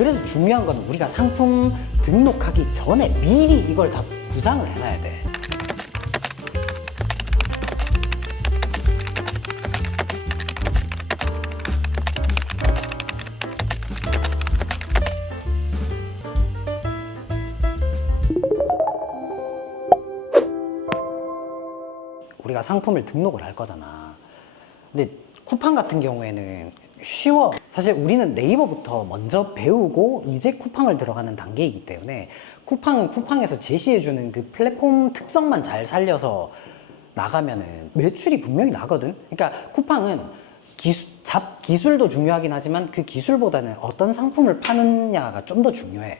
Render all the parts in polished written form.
그래서 중요한 건 우리가 상품 등록하기 전에 미리 이걸 다 구상을 해놔야 돼. 우리가 상품을 등록을 할 거잖아. 근데 쿠팡 같은 경우에는 쉬워. 사실 우리는 네이버부터 먼저 배우고 이제 쿠팡을 들어가는 단계이기 때문에 쿠팡은 쿠팡에서 제시해주는 그 플랫폼 특성만 잘 살려서 나가면은 매출이 분명히 나거든. 그러니까 쿠팡은 기술도 중요하긴 하지만 그 기술보다는 어떤 상품을 파느냐가 좀 더 중요해.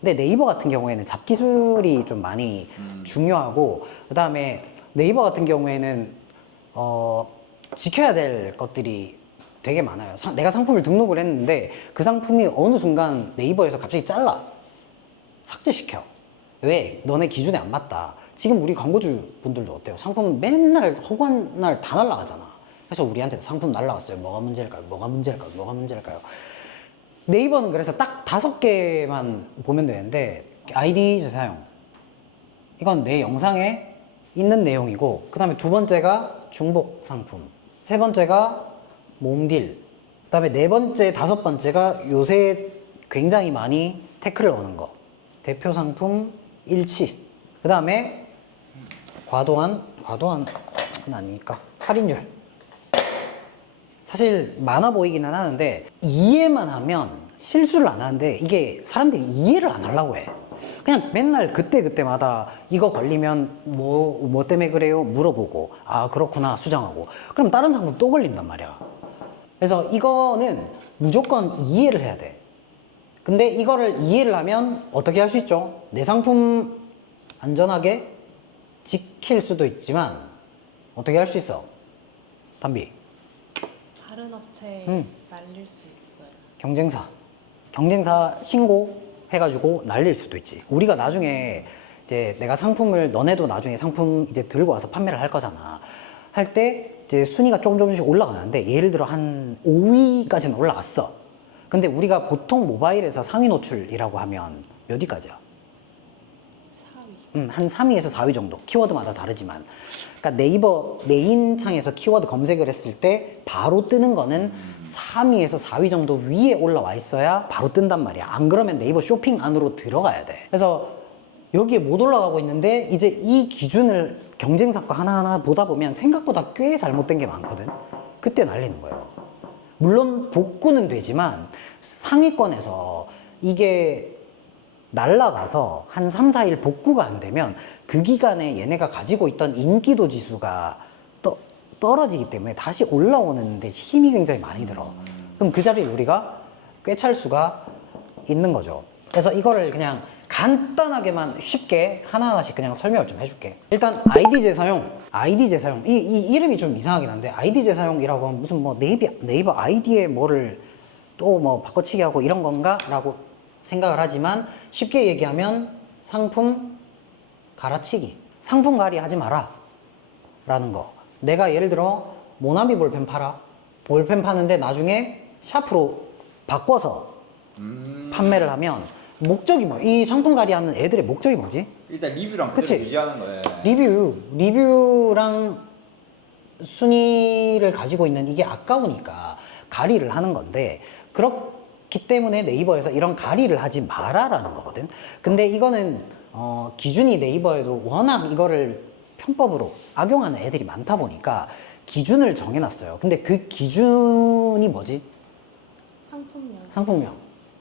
근데 네이버 같은 경우에는 잡기술이 좀 많이 중요하고, 그 다음에 네이버 같은 경우에는 지켜야 될 것들이 되게 많아요. 내가 상품을 등록을 했는데 그 상품이 어느 순간 네이버에서 갑자기 잘라, 삭제시켜. 왜? 너네 기준에 안 맞다. 지금 우리 광고주 분들도 어때요? 상품 맨날 허구한 날 다 날라가잖아. 그래서 우리한테 상품 날라갔어요. 뭐가 문제일까요? 뭐가 문제일까요? 뭐가 문제일까요? 네이버는 그래서 딱 5개만 보면 되는데, 아이디 재사용, 이건 내 영상에 있는 내용이고, 그 다음에 두 번째가 중복 상품, 세 번째가 몸딜, 그 다음에 네 번째, 다섯 번째가 요새 굉장히 많이 태클을 거는 거, 대표 상품 일치, 그 다음에 과도한 아니니까 할인율. 사실 많아 보이기는 하는데 이해만 하면 실수를 안 하는데, 이게 사람들이 이해를 안 하려고 해. 그냥 맨날 그때마다 이거 걸리면 뭐 때문에 그래요? 물어보고, 아 그렇구나 수정하고, 그럼 다른 상품 또 걸린단 말이야. 그래서 이거는 무조건 이해를 해야 돼. 근데 이거를 이해를 하면 어떻게 할 수 있죠? 내 상품 안전하게 지킬 수도 있지만 어떻게 할 수 있어? 담비. 다른 업체에 날릴 수 있어요. 경쟁사 신고해가지고 날릴 수도 있지. 우리가 나중에 이제 내가 상품을, 너네도 나중에 상품 이제 들고 와서 판매를 할 거잖아. 할 때 이제 순위가 조금씩 올라가는데, 예를 들어 한 5위까지는 올라갔어. 근데 우리가 보통 모바일에서 상위 노출이라고 하면 몇 위까지야? 4위. 한 3위에서 4위 정도. 키워드마다 다르지만. 그러니까 네이버 메인 창에서 키워드 검색을 했을 때 바로 뜨는 거는 3위에서 4위 정도 위에 올라와 있어야 바로 뜬단 말이야. 안 그러면 네이버 쇼핑 안으로 들어가야 돼. 그래서 여기에 못 올라가고 있는데, 이제 이 기준을 경쟁사 거 하나하나 보다 보면 생각보다 꽤 잘못된 게 많거든. 그때 날리는 거예요. 물론 복구는 되지만 상위권에서 이게 날라가서 한 3, 4일 복구가 안 되면 그 기간에 얘네가 가지고 있던 인기도 지수가 떨어지기 때문에 다시 올라오는데 힘이 굉장히 많이 들어. 그럼 그 자리를 우리가 꿰찰 수가 있는 거죠. 그래서 이거를 그냥 간단하게만 쉽게 하나하나씩 그냥 설명을 좀 해줄게. 일단 아이디 재사용, 이 이름이 좀 이상하긴 한데, 아이디 재사용이라고 하면 무슨 뭐 네이버 아이디에 뭐를 또 뭐 바꿔치기 하고 이런 건가? 라고 생각을 하지만, 쉽게 얘기하면 상품 갈아치기, 상품 갈이 하지 마라 라는 거. 내가 예를 들어 모나미 볼펜 팔아. 볼펜 파는데 나중에 샤프로 바꿔서 판매를 하면 목적이 뭐, 이 상품 갈이하는 애들의 목적이 뭐지? 일단 리뷰랑 그치? 그대로 유지하는 거예요. 리뷰랑 순위를 가지고 있는 이게 아까우니까 갈의를 하는 건데, 그렇기 때문에 네이버에서 이런 갈의를 하지 마라라는 거거든. 근데 이거는 기준이 네이버에도 워낙 이거를 편법으로 악용하는 애들이 많다 보니까 기준을 정해놨어요. 근데 그 기준이 뭐지?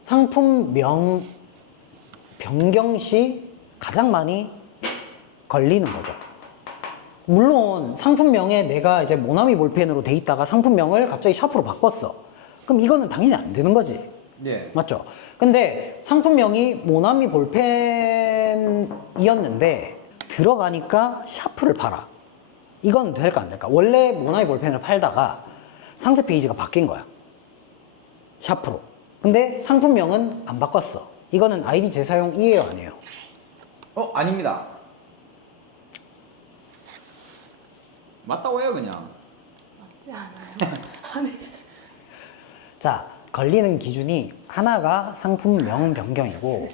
상품명 변경 시 가장 많이 걸리는 거죠. 물론 상품명에 내가 이제 모나미 볼펜으로 돼 있다가 상품명을 갑자기 샤프로 바꿨어. 그럼 이거는 당연히 안 되는 거지. 네. 맞죠? 근데 상품명이 모나미 볼펜이었는데 들어가니까 샤프를 팔아. 이건 될까 안 될까? 원래 모나미 볼펜을 팔다가 상세 페이지가 바뀐 거야. 샤프로. 근데 상품명은 안 바꿨어. 이거는 아이디 재사용이에요, 아니에요? 아닙니다. 맞다고 해요, 그냥. 맞지 않아요? 아니. 자, 걸리는 기준이 하나가 상품명 변경이고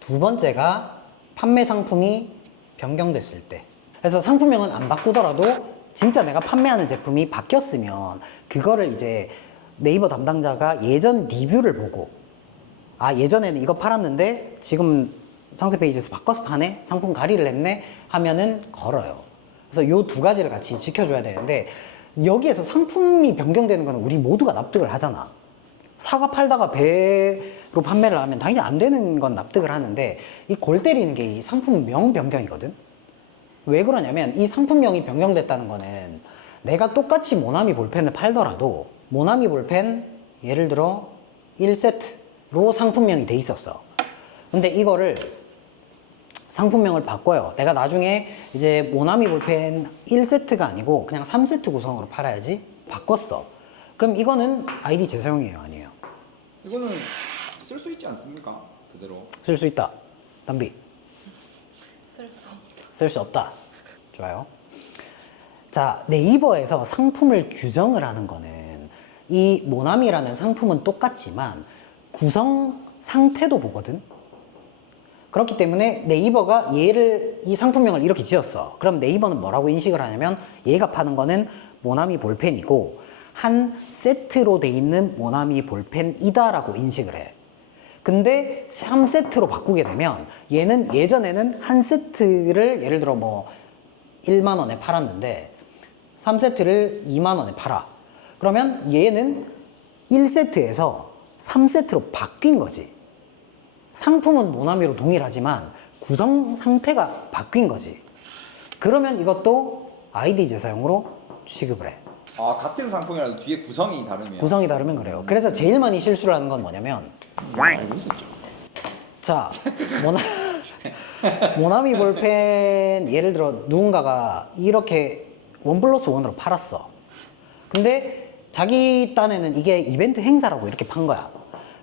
두 번째가 판매 상품이 변경됐을 때. 그래서 상품명은 안 바꾸더라도 진짜 내가 판매하는 제품이 바뀌었으면 그거를 이제 네이버 담당자가 예전 리뷰를 보고 아 예전에는 이거 팔았는데 지금 상세 페이지에서 바꿔서 파네? 상품 가리를 했네? 하면은 걸어요. 그래서 요 두 가지를 같이 지켜줘야 되는데 여기에서 상품이 변경되는 거는 우리 모두가 납득을 하잖아. 사과 팔다가 배로 판매를 하면 당연히 안 되는 건 납득을 하는데 이 골 때리는 게 이 상품명 변경이거든. 왜 그러냐면 이 상품명이 변경됐다는 거는 내가 똑같이 모나미 볼펜을 팔더라도 모나미 볼펜 예를 들어 1세트로 상품명이 돼 있었어. 근데 이거를 상품명을 바꿔요. 내가 나중에 이제 모나미 볼펜 1세트가 아니고 그냥 3세트 구성으로 팔아야지. 바꿨어. 그럼 이거는 아이디 재사용이에요, 아니에요? 이거는 쓸 수 있지 않습니까? 그대로. 쓸 수 있다. 담비. 쓸 수 없다. 쓸 수 없다. 좋아요. 자, 네이버에서 상품을 규정을 하는 거는 이 모나미라는 상품은 똑같지만 구성 상태도 보거든. 그렇기 때문에 네이버가 이 상품명을 이렇게 지었어. 그럼 네이버는 뭐라고 인식을 하냐면 얘가 파는 거는 모나미 볼펜이고 한 세트로 돼 있는 모나미 볼펜이다라고 인식을 해. 근데 3세트로 바꾸게 되면 얘는 예전에는 한 세트를 예를 들어 뭐 1만 원에 팔았는데 3세트를 2만 원에 팔아. 그러면 얘는 1세트에서 3세트로 바뀐 거지. 상품은 모나미로 동일하지만 구성 상태가 바뀐 거지. 그러면 이것도 아이디 재사용으로 취급을 해. 아 같은 상품이라도 뒤에 구성이 다르면. 구성이 다르면 그래요. 그래서 제일 많이 실수를 하는 건 뭐냐면 알고 있었죠. 자, 모나미 볼펜 예를 들어 누군가가 이렇게 1+1으로 팔았어. 근데 자기 딴에는 이게 이벤트 행사라고 이렇게 판 거야.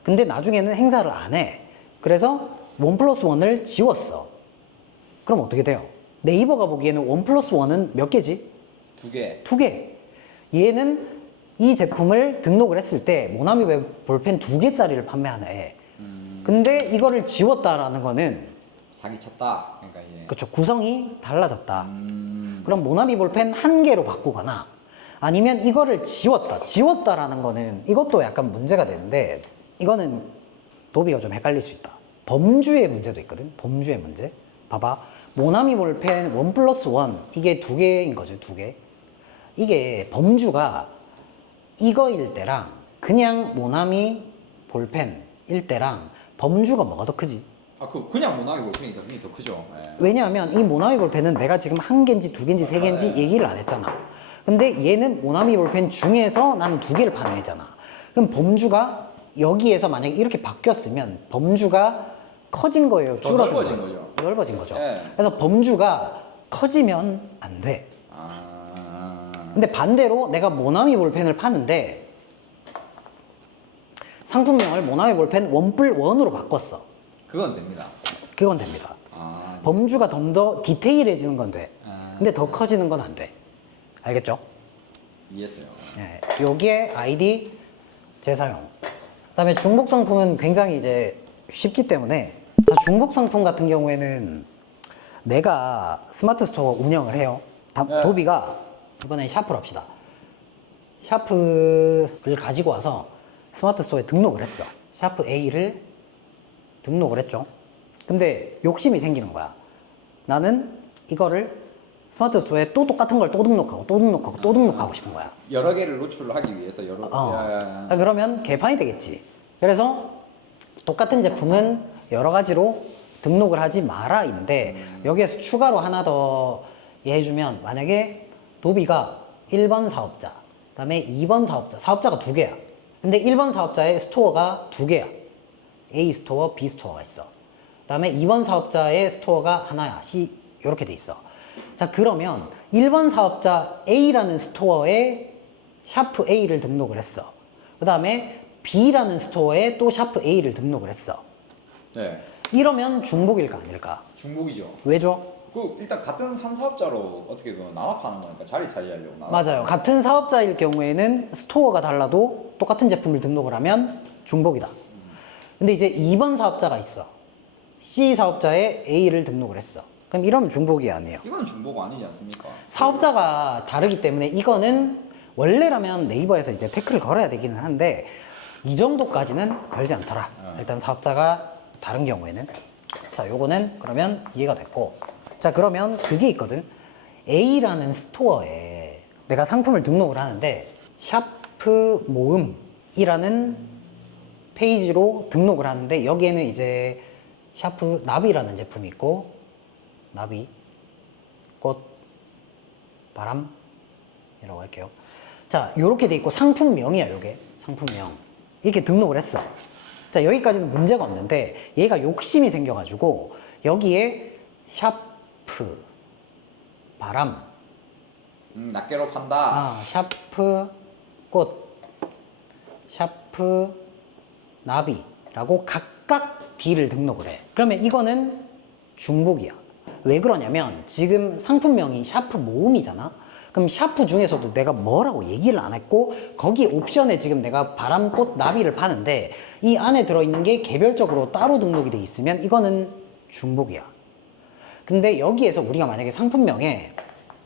근데 나중에는 행사를 안 해. 그래서 1+1을 지웠어. 그럼 어떻게 돼요? 네이버가 보기에는 1+1은 몇 개지? 2개. 2개. 얘는 이 제품을 등록을 했을 때 모나미 볼펜 2개짜리를 판매하네. 근데 이거를 지웠다라는 거는 사기쳤다. 그러니까 이제. 그쵸, 구성이 달라졌다. 그럼 모나미 볼펜 1개로 바꾸거나 아니면 이거를 지웠다라는 거는 이것도 약간 문제가 되는데 이거는 도비가 좀 헷갈릴 수 있다. 범주의 문제도 있거든. 범주의 문제. 봐봐. 모나미 볼펜 1+1 이게 2개인 거죠. 2개. 이게 범주가 이거일 때랑 그냥 모나미 볼펜일 때랑 범주가 뭐가 더 크지? 아 그냥 모나미 볼펜이 더 크죠. 예. 왜냐하면 이 모나미 볼펜은 내가 지금 1개인지 2개인지 3개인지 얘기를 안 했잖아. 근데 얘는 모나미 볼펜 중에서 나는 2개를 파는 애잖아. 그럼 범주가 여기에서 만약에 이렇게 바뀌었으면 범주가 커진 거예요? 더 줄어든 넓어진 거예요? 거죠. 넓어진 거죠. 예. 그래서 범주가 커지면 안 돼. 아. 근데 반대로 내가 모나미 볼펜을 파는데 상품명을 모나미 볼펜 1+1으로 바꿨어. 그건 됩니다. 그건 됩니다. 아. 범주가 좀 더 디테일해지는 건 돼. 아. 근데 더 커지는 건 안 돼. 알겠죠? 이해했어요. 예, 여기에 아이디 재사용. 그다음에 중복 상품은 굉장히 이제 쉽기 때문에 자, 중복 상품 같은 경우에는 내가 스마트 스토어 운영을 해요. 네. 도비가 이번에 샤프를 합시다. 샤프를 가지고 와서 스마트 스토어에 등록을 했어. 샤프 A를 등록을 했죠. 근데 욕심이 생기는 거야. 나는 이거를 스마트 스토어에 또 똑같은 걸 또 등록하고 또 등록하고 또 등록하고 싶은 거야. 여러 개를 노출하기 위해서 여러. 야. 아, 그러면 개판이 되겠지. 그래서 똑같은 제품은 여러 가지로 등록을 하지 마라인데 여기에서 추가로 하나 더 해주면 만약에 도비가 1번 사업자, 그다음에 2번 사업자가 2개야. 근데 1번 사업자의 스토어가 2개야. A 스토어, B 스토어가 있어. 그다음에 2번 사업자의 스토어가 하나야. 이렇게 돼 있어. 자, 그러면 1번 사업자 A라는 스토어에 샤프 A를 등록을 했어. 그 다음에 B라는 스토어에 또 샤프 A를 등록을 했어. 네. 이러면 중복일까 아닐까? 중복이죠. 왜죠? 그 일단 같은 한 사업자로 어떻게 보면 나눠파는 거니까 자리 차지하려고 맞아요. 같은 사업자일 경우에는 스토어가 달라도 똑같은 제품을 등록을 하면 중복이다. 근데 이제 2번 사업자가 있어. C 사업자에 A를 등록을 했어. 그럼 이러면 중복이 아니에요. 이건 중복 아니지 않습니까? 사업자가 다르기 때문에 이거는 원래라면 네이버에서 이제 태클을 걸어야 되기는 한데 이 정도까지는 걸지 않더라. 일단 사업자가 다른 경우에는. 자, 요거는 그러면 이해가 됐고. 자, 그러면 그게 있거든. A라는 스토어에 내가 상품을 등록을 하는데 샤프 모음이라는 페이지로 등록을 하는데 여기에는 이제 샤프 나비라는 제품이 있고 나비, 꽃, 바람이라고 할게요. 자, 요렇게 돼 있고 상품명이야, 요게. 상품명. 이렇게 등록을 했어. 자, 여기까지는 문제가 없는데 얘가 욕심이 생겨가지고 여기에 샤프, 바람, 낱개로 판다. 샤프, 꽃, 샤프, 나비라고 각각 D를 등록을 해. 그러면 이거는 중복이야. 왜 그러냐면 지금 상품명이 샤프 모음이잖아. 그럼 샤프 중에서도 내가 뭐라고 얘기를 안 했고 거기 옵션에 지금 내가 바람꽃 나비를 파는데 이 안에 들어있는 게 개별적으로 따로 등록이 돼 있으면 이거는 중복이야. 근데 여기에서 우리가 만약에 상품명에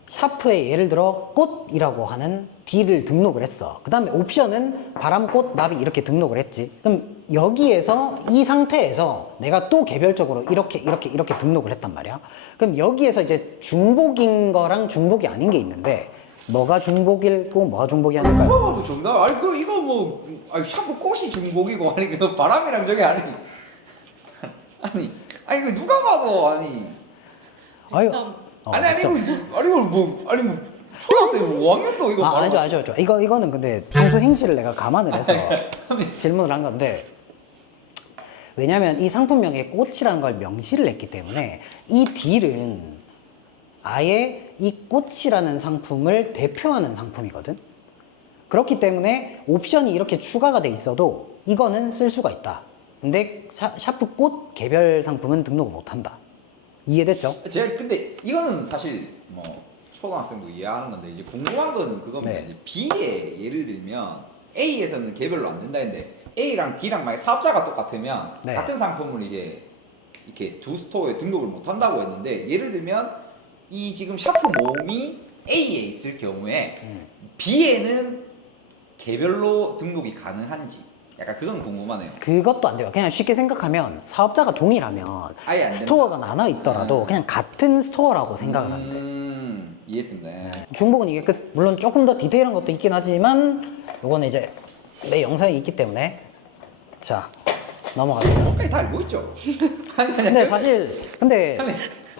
샤프에 예를 들어 꽃이라고 하는 D를 등록을 했어. 그 다음에 옵션은 바람꽃 나비 이렇게 등록을 했지. 그럼 여기에서 이 상태에서 내가 또 개별적으로 이렇게 등록을 했단 말이야. 그럼 여기에서 이제 중복인 거랑 중복이 아닌 게 있는데 뭐가 중복이고 뭐가 중복이 아닐까요? 누가 봐도 정답. 아니 그 이거 뭐 아니 샤프 꽃이 중복이고 아니 그 바람이랑 저게 아니 아니 그 누가 봐도 아니 아유, 점. 아니 점. 뭐 초등학생 5학년도 이거 바로 알죠. 이거는 근데 평소 행실을 내가 감안을 해서 질문을 한 건데 왜냐면 이 상품명에 꽃이라는 걸 명시를 했기 때문에 이 딜은 아예 이 꽃이라는 상품을 대표하는 상품이거든. 그렇기 때문에 옵션이 이렇게 추가가 돼 있어도 이거는 쓸 수가 있다. 근데 샤프 꽃 개별 상품은 등록을 못 한다. 이해됐죠? 제가 근데 이거는 사실 뭐 초등학생도 이해하는 건데 이제 궁금한 거는 그겁니다. 네. 이제 B에 예를 들면 A에서는 개별로 안 된다 했는데 A랑 B랑 만약 사업자가 똑같으면 네. 같은 상품을 이제 이렇게 두 스토어에 등록을 못 한다고 했는데 예를 들면 이 지금 샤프 모음이 A에 있을 경우에 B에는 개별로 등록이 가능한지 약간 그건 궁금하네요. 그것도 안 돼요. 그냥 쉽게 생각하면 사업자가 동일하면 아예 안 된다. 스토어가 나눠 있더라도 그냥 같은 스토어라고 생각을 하면 돼. 이해했습니다. 네. 중복은 이게 끝. 물론 조금 더 디테일한 것도 있긴 하지만 이거는 이제 내 영상이 있기 때문에 자 넘어갈게요. 까지 다 알고 있죠? 근데 사실 근데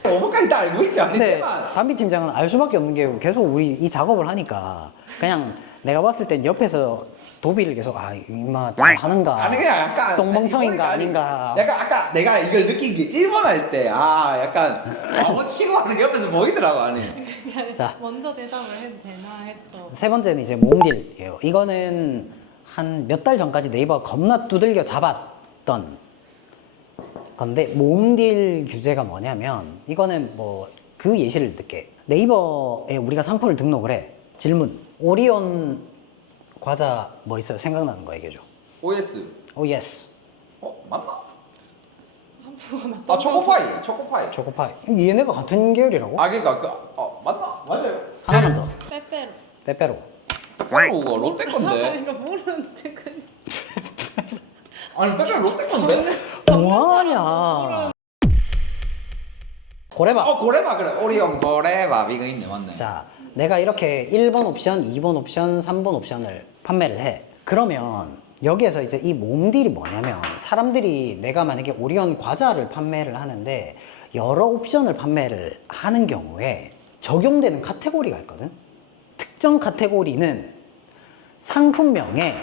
5번까지 다 알고 있죠? 근데 아니지만 담비 팀장은 알 수밖에 없는 게 계속 우리 이 작업을 하니까 그냥 내가 봤을 땐 옆에서 도비를 계속 임마 잘하는가 아니 그냥 약간 똥멍청인가 아니, 아닌가 약간 아까 내가 이걸 느낀 게 1번 할 때 약간 바보치고 하는 게 옆에서 보이더라고 아니 자. 먼저 대답을 해도 되나 했죠. 세 번째는 이제 모음딜이에요. 이거는 한 몇 달 전까지 네이버가 겁나 두들겨 잡았던 건데 모음딜 규제가 뭐냐면 이거는 뭐 그 예시를 들게. 네이버에 우리가 상품을 등록을 해. 질문. 오리온 과자 뭐 있어요? 생각나는 거 얘기해줘. OS 오 예스. 맞나? 한번 초코파이 초코파이. 얘네가 같은 계열이라고? 그러니까 맞나? 맞아요 하나만 더. 빼빼로. 빼빼로. 빼빼로가 롯데 건데 이거 모르는데 그 아니 빼빼로 롯데 건데? 뭐하냐. 고래밥. 고래밥 그래 오리온 고래밥 이거 있네 맞네 자, 내가 이렇게 1번 옵션, 2번 옵션, 3번 옵션을 판매를 해. 그러면 여기에서 이제 이 모음딜이 뭐냐면 사람들이 내가 만약에 오리온 과자를 판매를 하는데 여러 옵션을 판매를 하는 경우에 적용되는 카테고리가 있거든. 특정 카테고리는 상품명에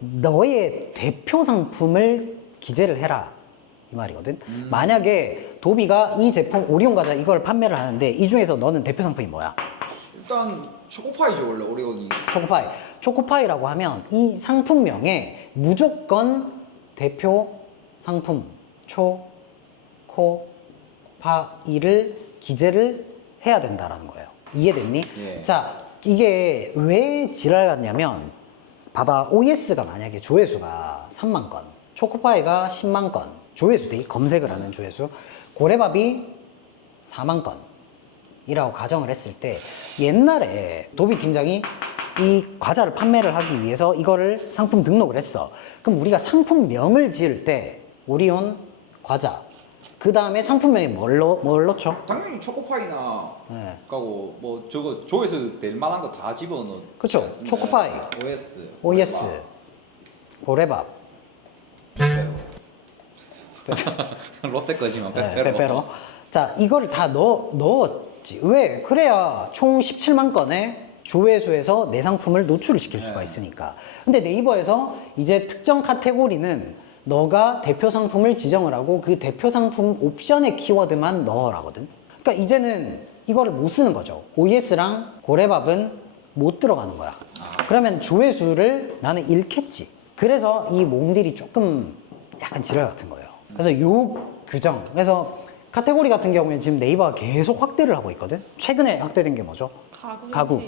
너의 대표 상품을 기재를 해라 이 말이거든. 만약에 도비가 이 제품 오리온 과자 이걸 판매를 하는데 이 중에서 너는 대표 상품이 뭐야? 일단 초코파이죠 원래 오리온이 초코파이. 초코파이라고 하면 이 상품명에 무조건 대표 상품 초코파이를 기재를 해야 된다라는 거예요. 이해됐니? 예. 자, 이게 왜 지랄 같냐면 봐봐, OS가 만약에 조회수가 3만 건, 초코파이가 10만 건, 조회수대 검색을 하는 조회수, 고래밥이 4만 건이라고 가정을 했을 때 옛날에 도비 팀장이 이 과자를 판매를 하기 위해서 이거를 상품 등록을 했어. 그럼 우리가 상품명을 지을 때 오리온 과자, 그 다음에 상품명에 뭘 넣죠? 당연히 초코파이나 네. 가고 뭐 저거 조회수 될 만한 거 다 집어넣어. 그쵸. 초코파이, OS, OS, 고래밥, 롯데 거지만 네, 빼빼로. 빼빼로. 자, 이거를 다 넣었지. 왜? 그래야 총 17만 건의 조회수에서 내 상품을 노출을 시킬 수가 네. 있으니까. 근데 네이버에서 이제 특정 카테고리는 너가 대표 상품을 지정을 하고 그 대표 상품 옵션의 키워드만 넣으라거든. 그러니까 이제는 이거를 못 쓰는 거죠. OS랑 고래밥은 못 들어가는 거야. 그러면 조회수를 나는 잃겠지. 그래서 이 몽딜이 조금 약간 지랄 같은 거예요. 그래서 요 규정. 그래서 카테고리 같은 경우에 지금 네이버가 계속 확대를 하고 있거든. 최근에 확대된 게 뭐죠? 가구.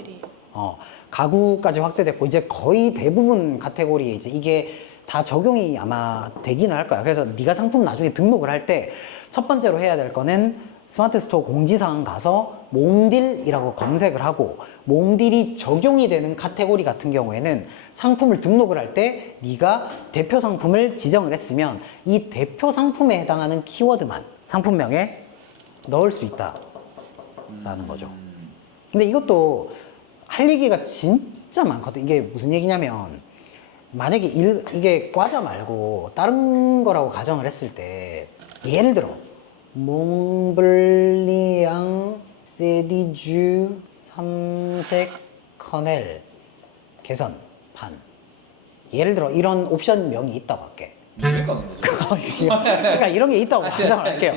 가구까지 확대됐고 이제 거의 대부분 카테고리에 이제 이게 다 적용이 아마 되기는 할 거야. 그래서 네가 상품 나중에 등록을 할 때 첫 번째로 해야 될 거는 스마트 스토어 공지사항 가서 몽딜이라고 검색을 하고 몽딜이 적용이 되는 카테고리 같은 경우에는 상품을 등록을 할 때 네가 대표 상품을 지정을 했으면 이 대표 상품에 해당하는 키워드만 상품명에 넣을 수 있다라는 거죠. 근데 이것도 할 얘기가 진짜 많거든. 이게 무슨 얘기냐면 만약에 이게 과자 말고 다른 거라고 가정을 했을 때 예를 들어 몽블리앙 세디주 삼색 커넬 개선판, 예를 들어 이런 옵션 명이 있다고 할게. 뭡니까 근데 저거? 그러니까 이런 게 있다고 가정을 할게요.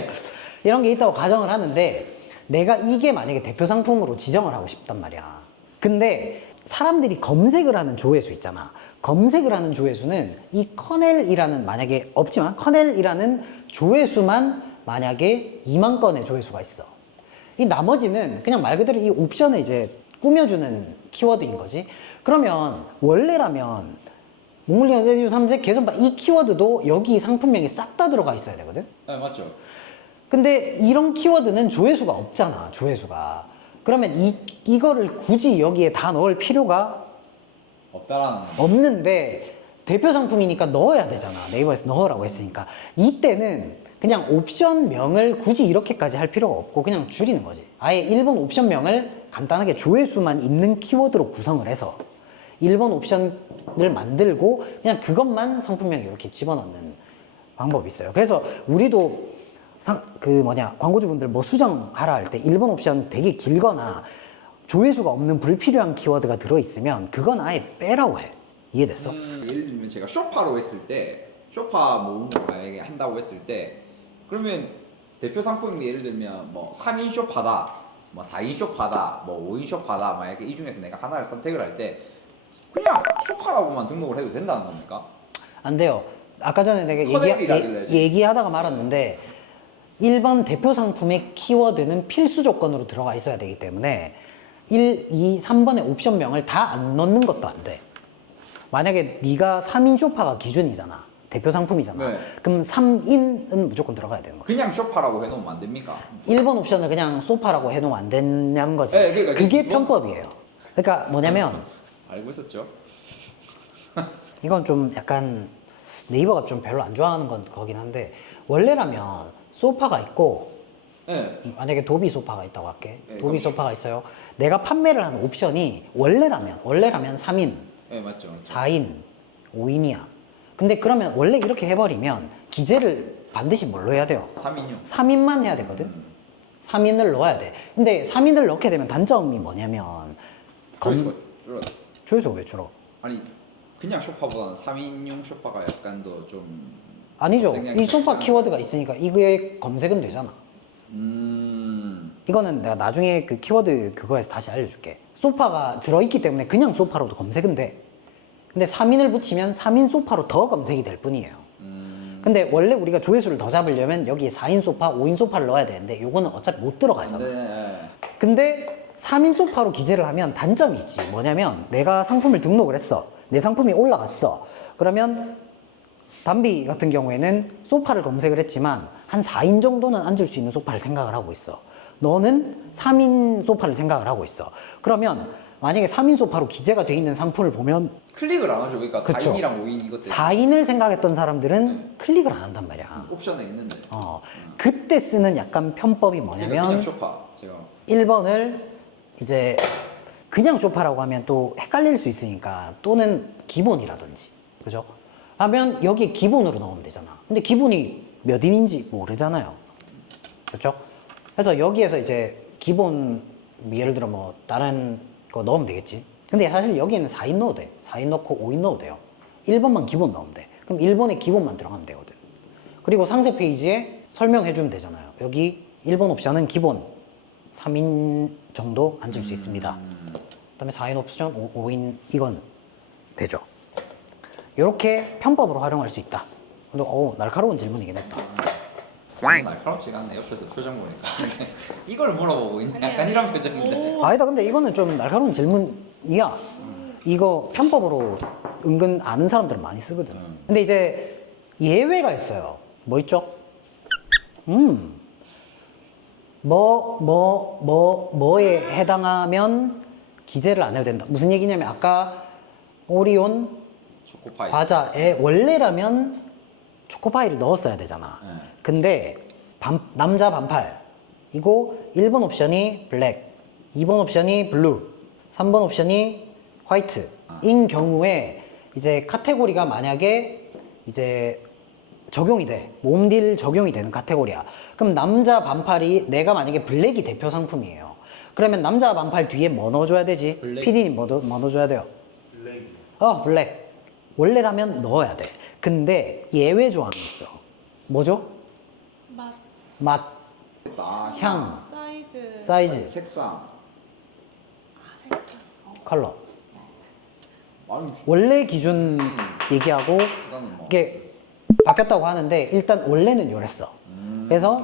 이런 게 있다고 가정을 하는데 내가 이게 만약에 대표 상품으로 지정을 하고 싶단 말이야. 근데 사람들이 검색을 하는 조회수 있잖아. 검색을 하는 조회수는 이 커넬이라는, 만약에 없지만 커넬이라는 조회수만 만약에 2만 건의 조회수가 있어. 이 나머지는 그냥 말 그대로 이 옵션을 이제 꾸며주는 키워드인 거지. 그러면 원래라면 몽블리앙 세디주 삼색 개선판 이 키워드도 여기 상품명이 싹 다 들어가 있어야 되거든. 네 맞죠. 근데 이런 키워드는 조회수가 없잖아. 조회수가. 그러면 이거를 굳이 여기에 다 넣을 필요가 없다라는. 없는데 대표 상품이니까 넣어야 되잖아. 네이버에서 넣으라고 했으니까. 이때는 그냥 옵션명을 굳이 이렇게까지 할 필요가 없고 그냥 줄이는 거지. 아예 1번 옵션명을 간단하게 조회수만 있는 키워드로 구성을 해서 1번 옵션을 만들고 그냥 그것만 상품명에 이렇게 집어넣는 방법이 있어요. 그래서 우리도 광고주분들 뭐 수정하라 할 때 1번 옵션 되게 길거나 조회수가 없는 불필요한 키워드가 들어있으면 그건 아예 빼라고 해. 이해됐어? 예를 들면 제가 쇼파로 했을 때 쇼파 모음을 만약에 한다고 했을 때 그러면 대표 상품이 예를 들면 뭐 3인 쇼파다, 뭐 4인 쇼파다, 뭐 5인 쇼파다, 만약에 이 중에서 내가 하나를 선택을 할 때 그냥 쇼파라고만 등록을 해도 된다는 겁니까? 안 돼요. 아까 전에 내가 커넬이라길래 얘기하다가 말았는데 1번 대표 상품의 키워드는 필수 조건으로 들어가 있어야 되기 때문에 1, 2, 3번의 옵션명을 다 안 넣는 것도 안 돼. 만약에 네가 3인 쇼파가 기준이잖아. 대표 상품이잖아. 네. 그럼 3인은 무조건 들어가야 되는 거야. 그냥 쇼파라고 해놓으면 안 됩니까? 1번 옵션을 그냥 소파라고 해놓으면 안 되냐는 거지. 네, 그러니까 그게 이건- 편법이에요. 그러니까 뭐냐면 알고 있었죠? 이건 좀 약간 네이버가 좀 별로 안 좋아하는 건 거긴 한데 원래라면 소파가 있고 네. 만약에 도비 소파가 있다고 할게. 네, 도비 그럼 소파가 있어요. 내가 판매를 하는 옵션이 원래라면 3인, 네 맞죠. 맞죠. 4인, 5인이야. 근데 그러면 원래 이렇게 해버리면 기재를 반드시 뭘로 해야 돼요? 3인용. 3인만 해야 되거든. 3인을 넣어야 돼. 근데 3인을 넣게 되면 단점이 뭐냐면 조회수가 줄어. 조회수가 왜 줄어? 아니 그냥 쇼파보다는 3인용 쇼파가 약간 더 좀 아니죠. 검색량이 이 소파 적잖아요. 키워드가 있으니까 이거에 검색은 되잖아. 이거는 내가 나중에 그 키워드 그거에서 다시 알려줄게. 소파가 들어있기 때문에 그냥 소파로도 검색은 돼. 근데 3인을 붙이면 3인 소파로 더 검색이 될 뿐이에요. 근데 근데 원래 우리가 조회수를 더 잡으려면 여기에 4인 소파, 5인 소파를 넣어야 되는데 요거는 어차피 못 들어가잖아. 네. 근데 3인 소파로 기재를 하면 단점이 있지. 뭐냐면 내가 상품을 등록을 했어. 내 상품이 올라갔어. 그러면 담비 같은 경우에는 소파를 검색을 했지만 한 4인 정도는 앉을 수 있는 소파를 생각을 하고 있어. 너는 3인 소파를 생각을 하고 있어. 그러면 만약에 3인 소파로 기재가 돼 있는 상품을 보면 클릭을 안 하죠. 그러니까 그쵸. 4인이랑 5인 이것 때문에 4인을 생각했던 사람들은 클릭을 안 한단 말이야. 옵션에 있는데. 그때 쓰는 약간 편법이 그러니까 뭐냐면 그냥 쇼파 제가 1번을 이제 그냥 소파라고 하면 또 헷갈릴 수 있으니까 또는 기본이라든지 그죠? 하면 여기에 기본으로 넣으면 되잖아. 근데 기본이 몇 인인지 모르잖아요. 그렇죠? 그래서 여기에서 이제 기본 예를 들어 뭐 다른 거 넣으면 되겠지. 근데 사실 여기에는 4인 넣어도 돼. 4인 넣고 5인 넣어도 돼요. 1번만 기본 넣으면 돼. 그럼 1번에 기본만 들어가면 되거든. 그리고 상세 페이지에 설명해 주면 되잖아요. 여기 1번 옵션은 기본 3인 정도 앉을 수 있습니다. 그다음에 4인 옵션 5인 이건 되죠. 이렇게 편법으로 활용할 수 있다. 근데 날카로운 질문이긴 했다. 좀 날카롭지가 않네. 옆에서 표정 보니까 이걸 물어보고 있네. 약간 이런 표정인데. 아니다. 근데 이거는 좀 날카로운 질문이야. 이거 편법으로 은근 아는 사람들은 많이 쓰거든. 근데 이제 예외가 있어요. 뭐 있죠? 뭐에 해당하면 기재를 안 해도 된다. 무슨 얘기냐면 아까 오리온 초코파이. 과자에 원래라면 초코파이를 넣었어야 되잖아. 근데 남자 반팔 이거 1번 옵션이 블랙, 2번 옵션이 블루, 3번 옵션이 화이트 인 경우에 이제 카테고리가 만약에 이제 적용이 돼. 몸딜 적용이 되는 카테고리야. 그럼 남자 반팔이 내가 만약에 블랙이 대표 상품이에요. 그러면 남자 반팔 뒤에 뭐 넣어줘야 되지? 블랙. PD님 뭐 넣어줘야 돼요? 블랙. 원래라면 넣어야 돼. 근데 예외 조항이 있어. 뭐죠? 맛, 맛, 아, 향, 사이즈, 사이즈, 색상. 색깔. 컬러. 아니, 원래 기준 얘기하고 이거는 뭐. 이게 바뀌었다고 하는데 일단 원래는 요랬어. 그래서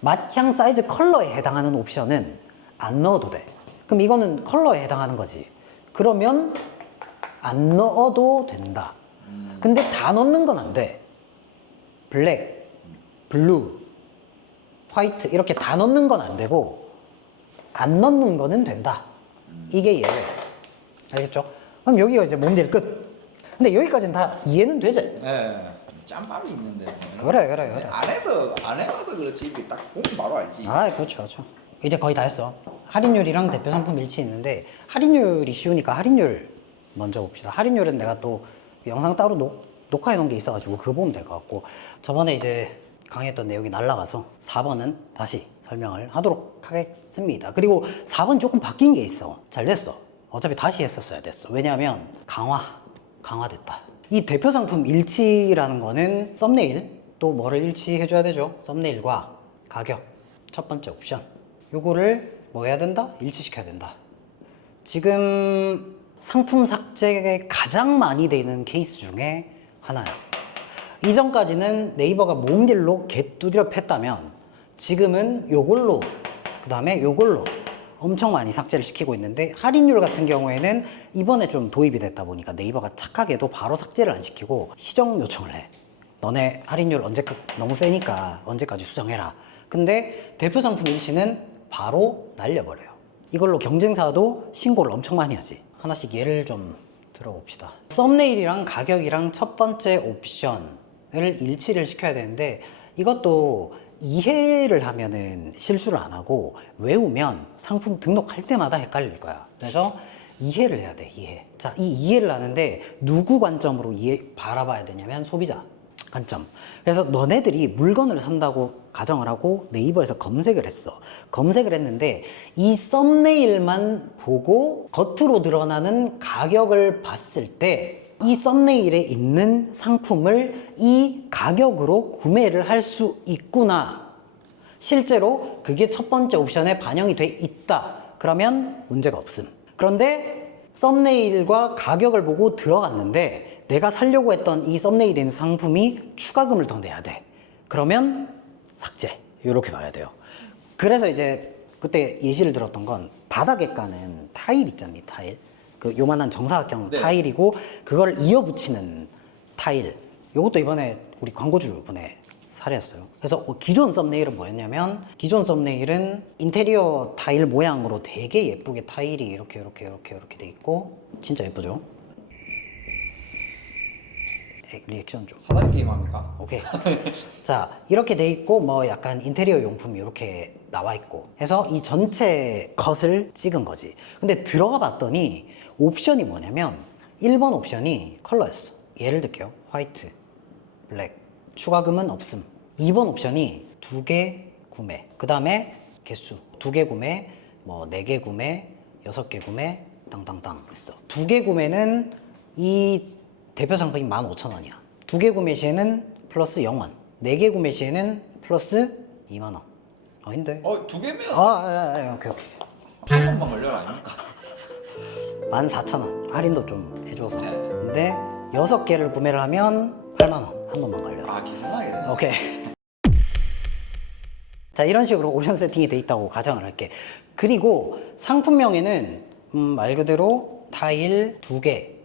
맛, 향, 사이즈, 컬러에 해당하는 옵션은 안 넣어도 돼. 그럼 이거는 컬러에 해당하는 거지. 그러면 안 넣어도 된다. 근데 다 넣는 건 안 돼. 블랙, 블루, 화이트 이렇게 다 넣는 건 안 되고 안 넣는 거는 된다. 이게 예외. 알겠죠? 그럼 여기가 이제 몸딜 끝. 근데 여기까지는 다 이해는 되지? 예. 짬밥이 있는데. 그래. 안 해봐서 그렇지. 이게 딱 보면 바로 알지. 아, 그렇죠. 이제 거의 다 했어. 할인율이랑 대표 상품 일치 있는데 할인율이 쉬우니까 할인율 먼저 봅시다. 할인율은 내가 또 영상 따로 녹화해 놓은 게 있어가지고 그거 보면 될 것 같고 저번에 이제 강의했던 내용이 날라가서 4번은 다시 설명을 하도록 하겠습니다. 그리고 4번 조금 바뀐 게 있어. 잘 됐어. 어차피 다시 했었어야 됐어. 왜냐하면 강화됐다. 이 대표 상품 일치라는 거는 썸네일 또 뭐를 일치해줘야 되죠? 썸네일과 가격 첫 번째 옵션 요거를 뭐 해야 된다? 일치시켜야 된다. 지금 상품 삭제가 가장 많이 되는 케이스 중에 하나야. 이전까지는 네이버가 몸딜로 개뚜드려 팼다면 지금은 요걸로 그 다음에 요걸로 엄청 많이 삭제를 시키고 있는데 할인율 같은 경우에는 이번에 좀 도입이 됐다 보니까 네이버가 착하게도 바로 삭제를 안 시키고 시정 요청을 해. 너네 할인율 너무 세니까 언제까지 수정해라. 근데 대표 상품 일치는 바로 날려버려요. 이걸로 경쟁사도 신고를 엄청 많이 하지. 하나씩 예를 좀 들어봅시다. 썸네일이랑 가격이랑 첫 번째 옵션을 일치를 시켜야 되는데 이것도 이해를 하면은 실수를 안 하고 외우면 상품 등록할 때마다 헷갈릴 거야. 그래서 이해를 해야 돼. 이해. 자, 이 이해를 하는데 누구 관점으로 바라봐야 되냐면 소비자 관점. 그래서 너네들이 물건을 산다고 가정을 하고 네이버에서 검색을 했어. 검색을 했는데 이 썸네일만 보고 겉으로 드러나는 가격을 봤을 때 이 썸네일에 있는 상품을 이 가격으로 구매를 할 수 있구나. 실제로 그게 첫 번째 옵션에 반영이 돼 있다. 그러면 문제가 없음. 그런데 썸네일과 가격을 보고 들어갔는데 내가 사려고 했던 이 썸네일에 있는 상품이 추가금을 더 내야 돼. 그러면 삭제. 이렇게 가야 돼요. 그래서 이제 그때 예시를 들었던 건 바닥에 까는 타일 있잖니, 타일. 그 요만한 정사각형 네. 타일이고 그걸 이어붙이는 타일. 요것도 이번에 우리 광고주 분의 사례였어요. 그래서 기존 썸네일은 뭐였냐면 기존 썸네일은 인테리어 타일 모양으로 되게 예쁘게 타일이 이렇게 돼 있고 진짜 예쁘죠? 리액션 좀. 사다리 게임 합니까? 오케이. 자, 이렇게 돼 있고 뭐 약간 인테리어 용품이 이렇게 나와 있고 해서 이 전체 컷을 찍은 거지. 근데 들어가 봤더니 옵션이 뭐냐면 1번 옵션이 컬러였어. 예를 들게요. 화이트, 블랙. 추가금은 없음. 2번 옵션이 2개 구매. 그 다음에 개수. 2개 구매, 뭐 4개 구매, 6개 구매, 땅땅땅 있어. 2개 구매는 이 대표 상품이 15,000원이야. 2개 구매 시에는 플러스 0원. 4개 구매 시에는 플러스 2만원. 아닌데? 2개면 오케이. 한 번만 걸려라 아닙니까? 14,000원. 할인도 좀 해줘서. 네. 근데 6개를 구매를 하면 8만원. 한 번만 걸려라. 아 계산하게 되네. 오케이. 자, 이런 식으로 옵션 세팅이 돼 있다고 가정을 할게. 그리고 상품명에는 말 그대로 타일 2개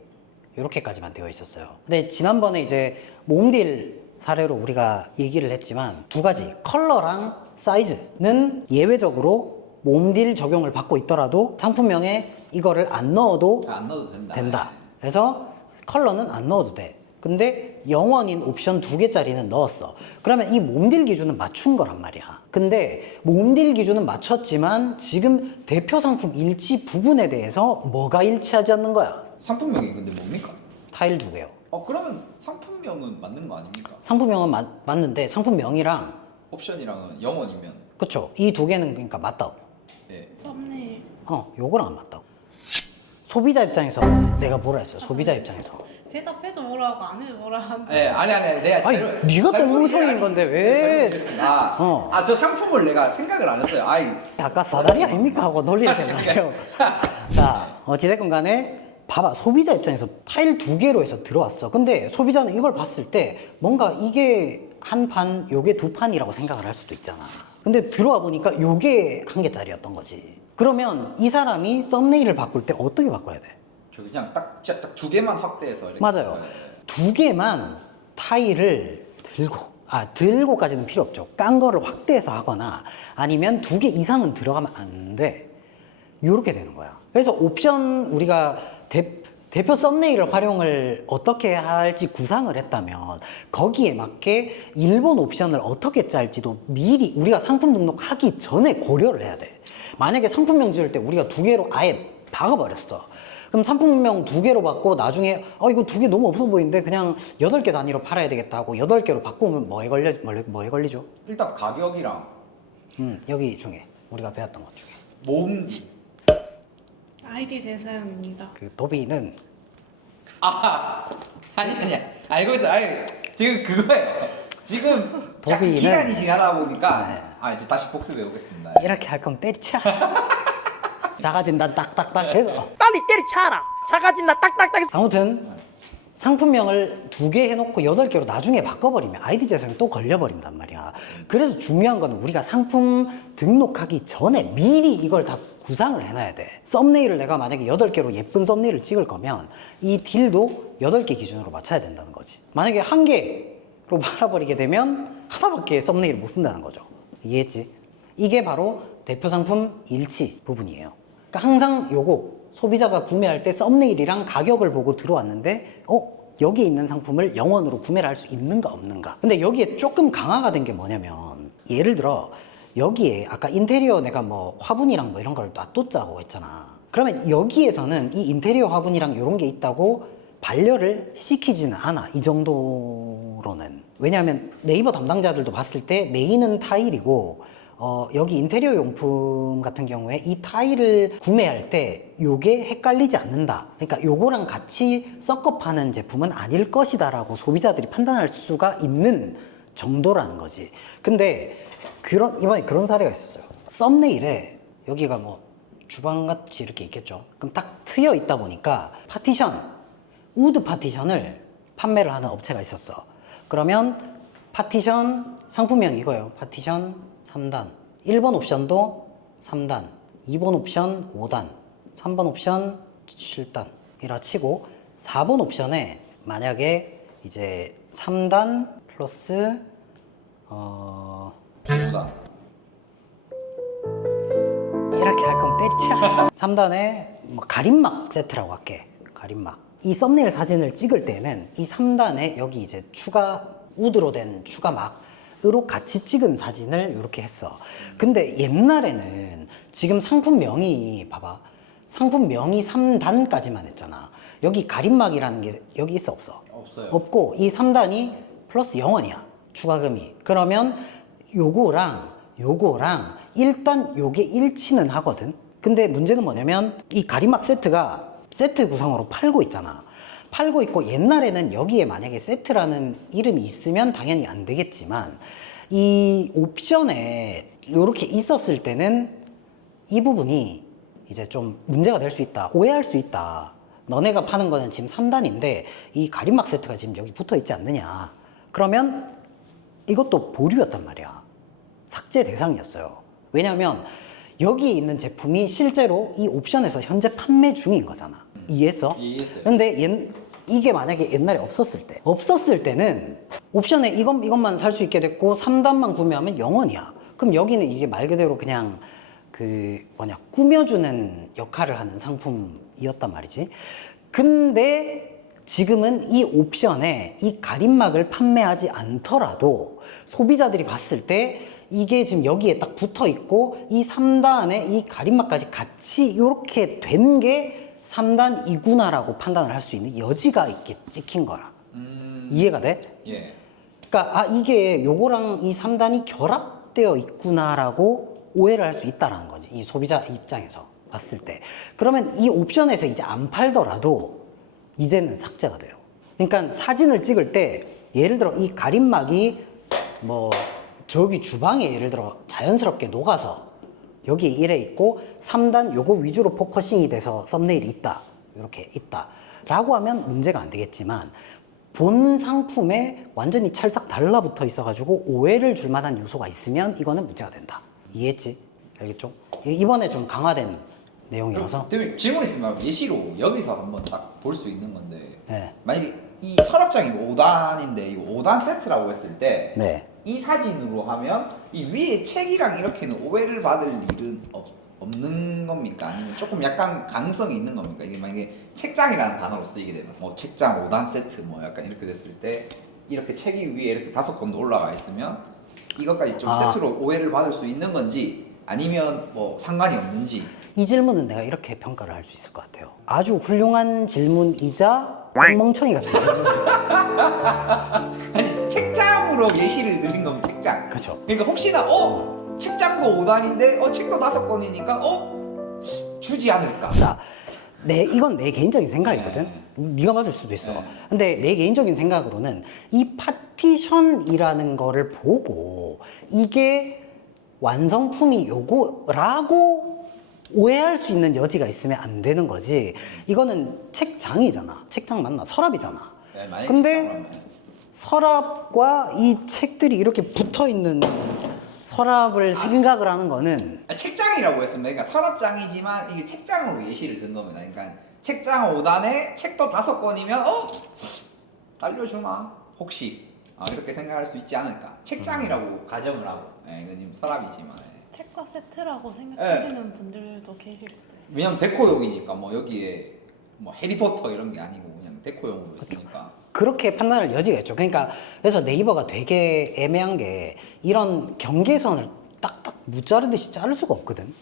이렇게까지만 되어 있었어요. 근데 지난번에 이제 몽딜 사례로 우리가 얘기를 했지만 두 가지 컬러랑 사이즈는 예외적으로 몽딜 적용을 받고 있더라도 상품명에 이거를 안 넣어도 안 넣어도 된다. 그래서 컬러는 안 넣어도 돼. 근데 영원인 옵션 2개짜리는 넣었어. 그러면 이 몸딜 기준은 맞춘 거란 말이야. 근데 몸딜 기준은 맞췄지만 지금 대표 상품 일치 부분에 대해서 뭐가 일치하지 않는 거야? 상품명이 근데 뭡니까? 타일 2개요. 그러면 상품명은 맞는 거 아닙니까? 상품명은 맞는데 상품명이랑 옵션이랑은 0원이면 그쵸? 이 2개는 그러니까 맞다고. 네. 썸네일. 요거랑 안 맞다고. 소비자 입장에서 내가 뭐라 했어요? 소비자 입장에서. 대답해도 뭐라고 안 해도 뭐라 하는데. 네, 아니 내가 아니, 네가 또 멍청이인 건데 왜? 저 상품을 내가 생각을 안 했어요. 아까 사다리 아닙니까? 하고 논리를 대면하세요. 자, 어찌됐건 간에 봐봐. 소비자 입장에서 타일 2개로 해서 들어왔어. 근데 소비자는 이걸 봤을 때 뭔가 이게 한 판, 요게 2판이라고 생각을 할 수도 있잖아. 근데 들어와 보니까 요게 1개짜리였던 거지. 그러면 이 사람이 썸네일을 바꿀 때 어떻게 바꿔야 돼? 저 그냥 진짜 딱 2개만 확대해서 이렇게. 맞아요. 네. 2개만 타일을 들고까지는 필요 없죠. 깐 거를 확대해서 하거나 아니면 2개 이상은 들어가면 안 돼. 요렇게 되는 거야. 그래서 옵션 우리가 대표 썸네일을 활용을 어떻게 할지 구상을 했다면 거기에 맞게 일본 옵션을 어떻게 짤지도 미리 우리가 상품 등록하기 전에 고려를 해야 돼. 만약에 상품명 지을 때 우리가 2개로 아예 박아버렸어. 그럼 상품명 2개로 받고 나중에 이거 2개 너무 없어 보이는데 그냥 8개 단위로 팔아야 되겠다 하고 8개로 바꾸면 뭐에 걸리죠? 일단 가격이랑 여기 중에 우리가 배웠던 것 중에 몸. 아이디 재사용입니다. 그 도비는 아니 알고 있어. 지금 그거예요. 지금 약간 도비는- 기간이 지나다 보니까 네. 이제 다시 복습해 보겠습니다. 이렇게 할 거면 때리쳐. 작아진다 딱딱딱 해서 빨리 때리쳐라. 작아진다 딱딱딱. 아무튼 상품명을 2개 해놓고 8개로 나중에 바꿔버리면 아이디 재산이 또 걸려버린단 말이야. 그래서 중요한 거는 우리가 상품 등록하기 전에 미리 이걸 다 구상을 해놔야 돼. 썸네일을 내가 만약에 8개로 예쁜 썸네일을 찍을 거면 이 딜도 8개 기준으로 맞춰야 된다는 거지. 만약에 1개로 팔아버리게 되면 하나밖에 썸네일을 못 쓴다는 거죠. 이해했지? 이게 바로 대표 상품 일치 부분이에요. 그러니까 항상 요거 소비자가 구매할 때 썸네일이랑 가격을 보고 들어왔는데 여기에 있는 상품을 0원으로 구매를 할 수 있는가 없는가. 근데 여기에 조금 강화가 된 게 뭐냐면 예를 들어 여기에 아까 인테리어 내가 뭐 화분이랑 뭐 이런 걸 놔뒀자고 했잖아. 그러면 여기에서는 이 인테리어 화분이랑 이런 게 있다고 반려를 시키지는 않아. 이 정도로는. 왜냐하면 네이버 담당자들도 봤을 때 메인은 타일이고 여기 인테리어 용품 같은 경우에 이 타일을 구매할 때 요게 헷갈리지 않는다. 그러니까 요거랑 같이 섞어 파는 제품은 아닐 것이다 라고 소비자들이 판단할 수가 있는 정도라는 거지. 근데 이번에 그런 사례가 있었어요. 썸네일에 여기가 뭐 주방같이 이렇게 있겠죠. 그럼 딱 트여 있다 보니까 파티션, 우드 파티션을 판매를 하는 업체가 있었어. 그러면 파티션 상품명 이거예요. 파티션 3단. 1번 옵션도 3단, 2번 옵션 5단, 3번 옵션 7단 이라 치고 4번 옵션에 만약에 이제 3단 플러스 5단. 이렇게 할 거면 때리자. 3단에 뭐 가림막 세트라고 할게. 가림막. 이 썸네일 사진을 찍을 때는 이 3단에 여기 이제 추가 우드로 된 추가 막으로 같이 찍은 사진을 이렇게 했어. 근데 옛날에는 지금 상품명이 봐봐. 상품명이 3단까지만 했잖아. 여기 가림막이라는 게 여기 있어 없어? 없어요. 없고 이 3단이 플러스 0원이야. 추가금이. 그러면 요거랑 일단 요게 일치는 하거든. 근데 문제는 뭐냐면 이 가림막 세트가 세트 구성으로 팔고 있잖아. 팔고 있고 옛날에는 여기에 만약에 세트라는 이름이 있으면 당연히 안 되겠지만 이 옵션에 이렇게 있었을 때는 이 부분이 이제 좀 문제가 될 수 있다. 오해할 수 있다. 너네가 파는 거는 지금 3단인데 이 가림막 세트가 지금 여기 붙어 있지 않느냐. 그러면 이것도 보류였단 말이야. 삭제 대상이었어요. 왜냐하면 여기에 있는 제품이 실제로 이 옵션에서 현재 판매 중인 거잖아. 이해했어? 이해했어요. 근데 이게 만약에 옛날에 없었을 때는 옵션에 이것만 살 수 있게 됐고 3단만 구매하면 0원이야. 그럼 여기는 이게 말 그대로 그냥 꾸며주는 역할을 하는 상품이었단 말이지. 근데 지금은 이 옵션에 이 가림막을 판매하지 않더라도 소비자들이 봤을 때 이게 지금 여기에 딱 붙어 있고 이 3단에 이 가림막까지 같이 이렇게 된 게 3단이구나라고 판단을 할 수 있는 여지가 있게 찍힌 거야. 이해가 돼? 예. 그러니까 이게 요거랑 이 3단이 결합되어 있구나라고 오해를 할 수 있다라는 거지. 이 소비자 입장에서 봤을 때. 그러면 이 옵션에서 이제 안 팔더라도 이제는 삭제가 돼요. 그러니까 사진을 찍을 때 예를 들어 이 가림막이 뭐 저기 주방에 예를 들어 자연스럽게 녹아서 여기 이래 있고 3단 요거 위주로 포커싱이 돼서 썸네일이 있다. 이렇게 있다. 라고 하면 문제가 안 되겠지만 본 상품에 완전히 찰싹 달라붙어 있어가지고 오해를 줄 만한 요소가 있으면 이거는 문제가 된다. 이해했지? 알겠죠? 이번에 좀 강화된 내용이라서. 대표님 질문 있으면 예시로 여기서 한번 딱 볼 수 있는 건데 네. 만약에 이 서랍장이 5단인데 이거 5단 세트라고 했을 때 네. 이 사진으로 하면 이 위에 책이랑 이렇게는 오해를 받을 일은 없는 겁니까? 아니면 조금 약간 가능성이 있는 겁니까? 이게 만약에 책장이라는 단어로 쓰이게 되면 뭐 책장 5단 세트 뭐 약간 이렇게 됐을 때 이렇게 책이 위에 이렇게 5권도 올라가 있으면 이것까지 좀 세트로 오해를 받을 수 있는 건지 아니면 뭐 상관이 없는지. 이 질문은 내가 이렇게 평가를 할 수 있을 것 같아요. 아주 훌륭한 질문이자 멍청이 같은 질문. 아니 책장으로 예시를 드린 거면 책장. 그렇죠. 그러니까 혹시나 책장도 5단인데 책도 5권이니까 주지 않을까. 자, 이건 내 개인적인 생각이거든. 네가 맞을 수도 있어. 네. 근데 내 개인적인 생각으로는 이 파티션이라는 거를 보고 이게 완성품이 요거라고 오해할 수 있는 여지가 있으면 안 되는 거지. 이거는 책장이잖아. 책장 맞나? 서랍이잖아. 네, 만약에 근데 책장으로 하면. 서랍과 이 책들이 이렇게 붙어 있는 서랍을 생각을 하는 거는 책장이라고 했으면 그러니까 서랍장이지만 이게 책장으로 예시를 든 겁니다. 그러니까 책장 5단에 책도 5권이면 알려주나? 혹시 이렇게 생각할 수 있지 않을까? 책장이라고 가정을 하고 이건 지금 서랍이지만 책과 세트라고 생각하시는 분들도 계실 수도 있어요. 왜냐면 데코용이니까 뭐 여기에 뭐 해리포터 이런 게 아니고 그냥 데코용으로 있으니까 그렇게 판단할 여지가 있죠. 그러니까 그래서 네이버가 되게 애매한 게 이런 경계선을 딱딱 무자르듯이 자를 수가 없거든.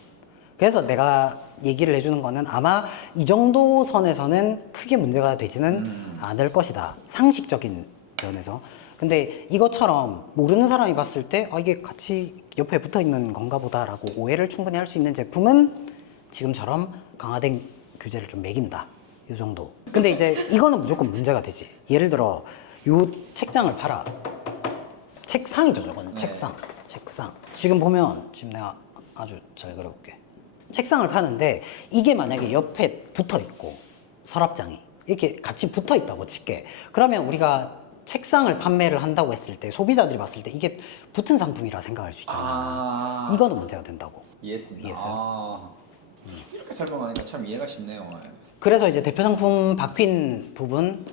그래서 내가 얘기를 해주는 거는 아마 이 정도 선에서는 크게 문제가 되지는 않을 것이다. 상식적인 면에서. 근데 이것처럼 모르는 사람이 봤을 때 이게 같이 옆에 붙어 있는 건가 보다라고 오해를 충분히 할 수 있는 제품은 지금처럼 강화된 규제를 좀 매긴다. 이 정도. 근데 이제 이거는 무조건 문제가 되지. 예를 들어 요 책장을 팔아. 책상이죠, 저거는. 네. 책상. 지금 보면 지금 내가 아주 잘 그려볼게. 책상을 파는데 이게 만약에 옆에 붙어 있고 서랍장이 이렇게 같이 붙어 있다고 칠게. 그러면 우리가 책상을 판매를 한다고 했을 때 소비자들이 봤을 때 이게 붙은 상품이라 생각할 수 있잖아. 이거는 문제가 된다고. 이해했습니다. 이해했어요? 이렇게 설명하니까 참 이해가 쉽네요. 그래서 이제 대표 상품 바뀐 부분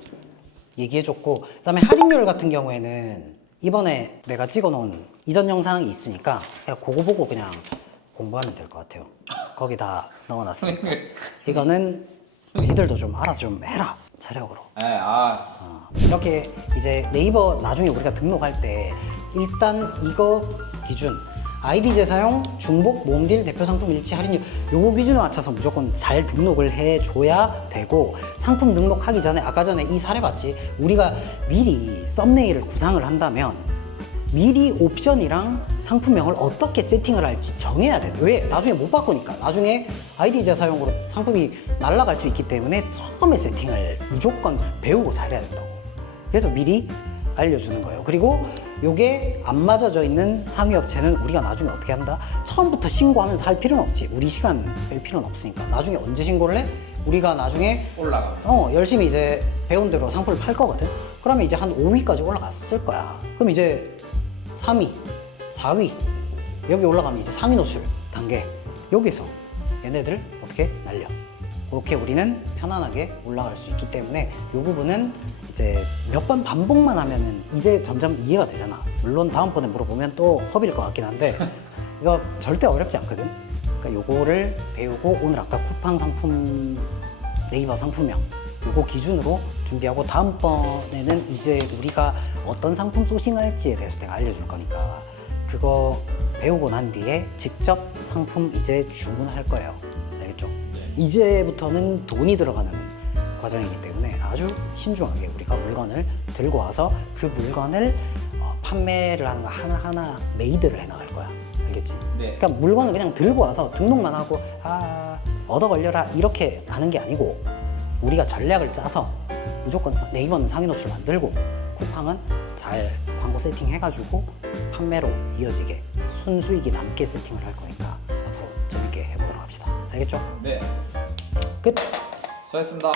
얘기해줬고, 그다음에 할인율 같은 경우에는 이번에 내가 찍어놓은 이전 영상이 있으니까 그냥 그거 보고 그냥 공부하면 될 것 같아요. 거기다 넣어놨으니까 이거는 니들도 좀 알아서 좀 해라, 자력으로. 네, 이렇게 이제 네이버 나중에 우리가 등록할 때 일단 이거 기준 아이디 재사용, 중복, 모음딜, 대표 상품 일치 할인율 요거 기준에 맞춰서 무조건 잘 등록을 해줘야 되고, 상품 등록하기 전에 아까 전에 이 사례 봤지? 우리가 미리 썸네일을 구상을 한다면 미리 옵션이랑 상품명을 어떻게 세팅을 할지 정해야 돼. 왜? 나중에 못 바꾸니까. 나중에 아이디 재사용으로 상품이 날아갈 수 있기 때문에 처음에 세팅을 무조건 배우고 잘해야 된다고. 그래서 미리 알려주는 거예요. 그리고 요게 안 맞아져 있는 상위 업체는 우리가 나중에 어떻게 한다? 처음부터 신고하면서 할 필요는 없지. 우리 시간 뺄 필요는 없으니까. 나중에 언제 신고를 해? 우리가 나중에 올라가. 열심히 이제 배운 대로 상품을 팔 거거든. 그러면 이제 한 5위까지 올라갔을 거야. 그럼 이제 3위, 4위 여기 올라가면 이제 상위 노출 단계, 여기서 얘네들 어떻게 날려. 그렇게 우리는 편안하게 올라갈 수 있기 때문에 이 부분은 이제 몇 번 반복만 하면은 이제 점점 이해가 되잖아. 물론 다음번에 물어보면 또 허비일 것 같긴 한데 이거 절대 어렵지 않거든. 그러니까 요거를 배우고 오늘 아까 쿠팡 상품 네이버 상품명 요거 기준으로 준비하고, 다음번에는 이제 우리가 어떤 상품 소싱할지에 대해서 내가 알려줄 거니까 그거 배우고 난 뒤에 직접 상품 이제 주문할 거예요. 알겠죠? 이제부터는 돈이 들어가는 과정이기 때문에 아주 신중하게 우리가 물건을 들고 와서 그 물건을 판매를 하는 거 하나하나 메이드를 해나갈 거야. 알겠지? 네. 그러니까 물건을 그냥 들고 와서 등록만 하고 얻어 걸려라 이렇게 하는 게 아니고, 우리가 전략을 짜서 무조건 네이버는 상위 노출 만들고 쿠팡은 잘 광고 세팅 해가지고 판매로 이어지게 순수익이 남게 세팅을 할 거니까 앞으로 재밌게 해보도록 합시다. 알겠죠? 네. 끝! 수고하셨습니다.